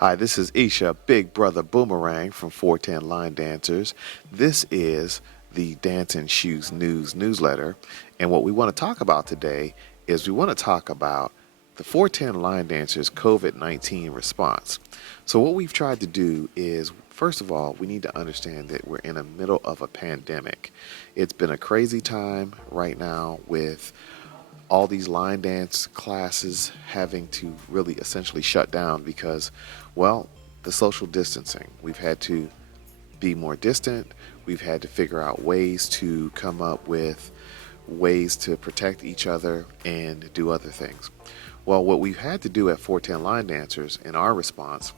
Hi, this is Isha, Big Brother Boomerang from 410 Line Dancers. This is the Dance and Shoes News newsletter. And what we want to talk about today is we want to talk about the 410 Line Dancers COVID-19 response. So what we've tried to do is, first of all, we need to understand that we're in the middle of a pandemic. It's been a crazy time right now with all these line dance classes having to really essentially shut down because, well, the social distancing. We've had to be more distant. We've had to figure out ways to come up with ways to protect each other and do other things. Well, what we've had to do at 410 Line Dancers in our response,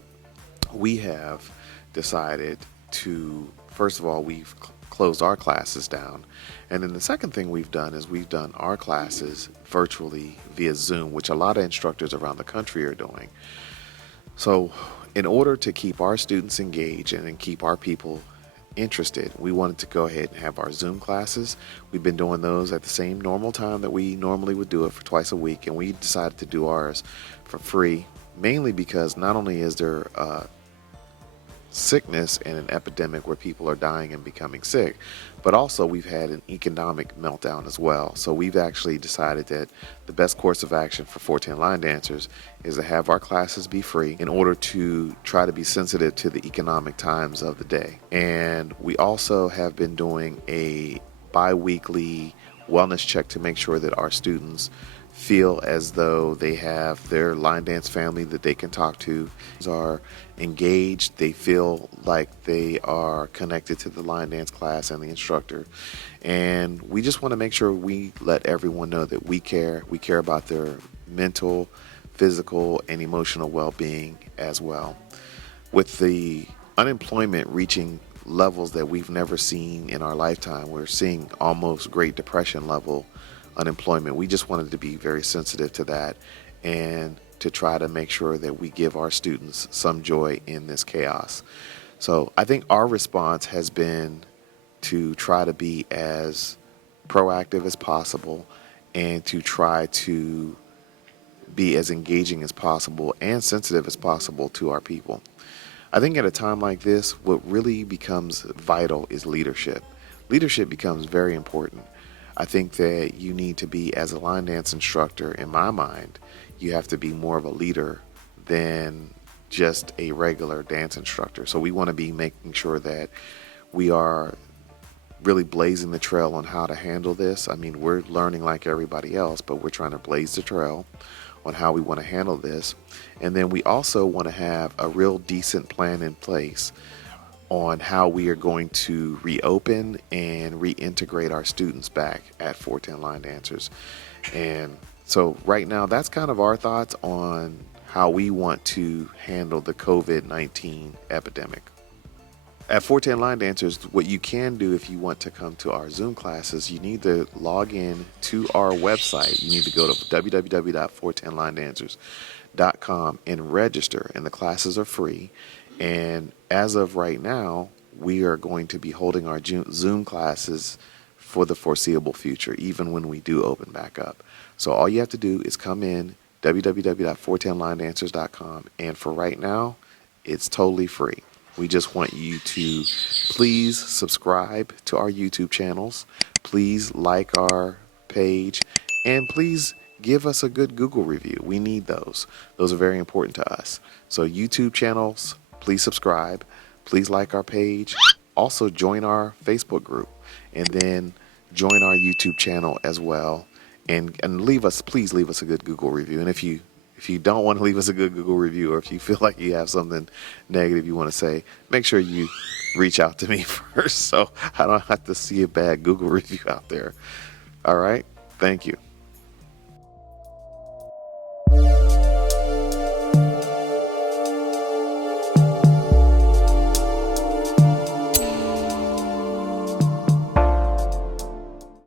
we have decided to, first of all, we've closed our classes down. And then the second thing we've done is we've done our classes virtually via Zoom, which a lot of instructors around the country are doing. So in order to keep our students engaged and keep our people interested, we wanted to go ahead and have our Zoom classes. We've been doing those at the same normal time that we normally would do it, for twice a week, and we decided to do ours for free, mainly because not only is there sickness and an epidemic where people are dying and becoming sick, but also we've had an economic meltdown as well. So we've actually decided that the best course of action for 410 Line Dancers is to have our classes be free in order to try to be sensitive to the economic times of the day. And we also have been doing a bi-weekly wellness check to make sure that our students feel as though they have their line dance family that they can talk to, are engaged, they feel like they are connected to the line dance class and the instructor. And we just want to make sure we let everyone know that we care about their mental, physical, and emotional well-being as well. With the unemployment reaching levels that we've never seen in our lifetime, we're seeing almost Great Depression level unemployment. We just wanted to be very sensitive to that and to try to make sure that we give our students some joy in this chaos. So I think our response has been to try to be as proactive as possible and to try to be as engaging as possible and sensitive as possible to our people. I think at a time like this, what really becomes vital is leadership. Leadership becomes very important. I think that you need to be, as a line dance instructor, in my mind, you have to be more of a leader than just a regular dance instructor. So we want to be making sure that we are really blazing the trail on how to handle this. I mean, we're learning like everybody else, but we're trying to blaze the trail on how we want to handle this. And then we also want to have a real decent plan in place on how we are going to reopen and reintegrate our students back at 410 Line Dancers. And so right now, that's kind of our thoughts on how we want to handle the COVID-19 epidemic. At 410 Line Dancers, what you can do if you want to come to our Zoom classes, you need to log in to our website. You need to go to www.410linedancers.com and register, and the classes are free. And as of right now, we are going to be holding our Zoom classes for the foreseeable future, even when we do open back up. So all you have to do is come in, www.410linedancers.com, and for right now, it's totally free. We just want you to please subscribe to our YouTube channels, please like our page, and please give us a good Google review. We need those. Those are very important to us. So YouTube channels, please subscribe, please like our page, also join our Facebook group, and then join our YouTube channel as well, and please leave us a good Google review. And if you don't want to leave us a good Google review, or if you feel like you have something negative you want to say, make sure you reach out to me first so I don't have to see a bad Google review out there. All right, thank you.